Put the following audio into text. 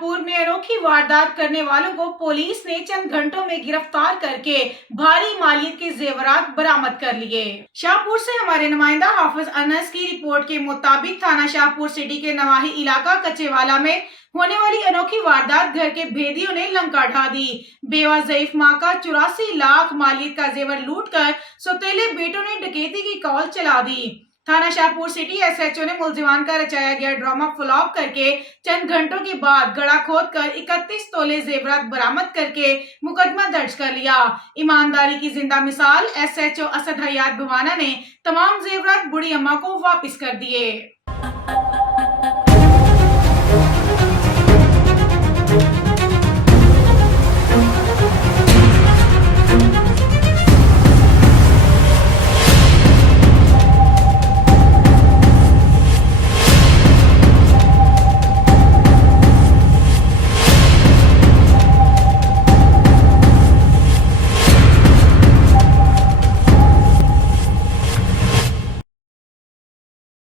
शाहपुर में अनोखी वारदात करने वालों को पुलिस ने चंद घंटों में गिरफ्तार करके भारी मालियत के जेवरात बरामद कर लिए। शाहपुर से हमारे नुमाइंदा हाफिज अनस की रिपोर्ट के मुताबिक थाना शाहपुर सिटी के नवाही इलाका वाला में होने वाली अनोखी वारदात घर के भेदियों ने लंका ढा दी। बेवा ज़ईफ मां का 84 लाख मालियत का जेवर लूटकर सौतेले बेटों ने डकैती की कॉल चला दी। थाना शाहपुर सिटी एसएचओ ने मुलजमान का रचाया गया ड्रामा फलाप करके चंद घंटों के बाद गड़ा खोदकर 31 तोले जेवरात बरामद करके मुकदमा दर्ज कर लिया। ईमानदारी की जिंदा मिसाल एसएचओ असद हयात भवाना ने तमाम जेवरात बूढ़ी अम्मा को वापस कर दिए।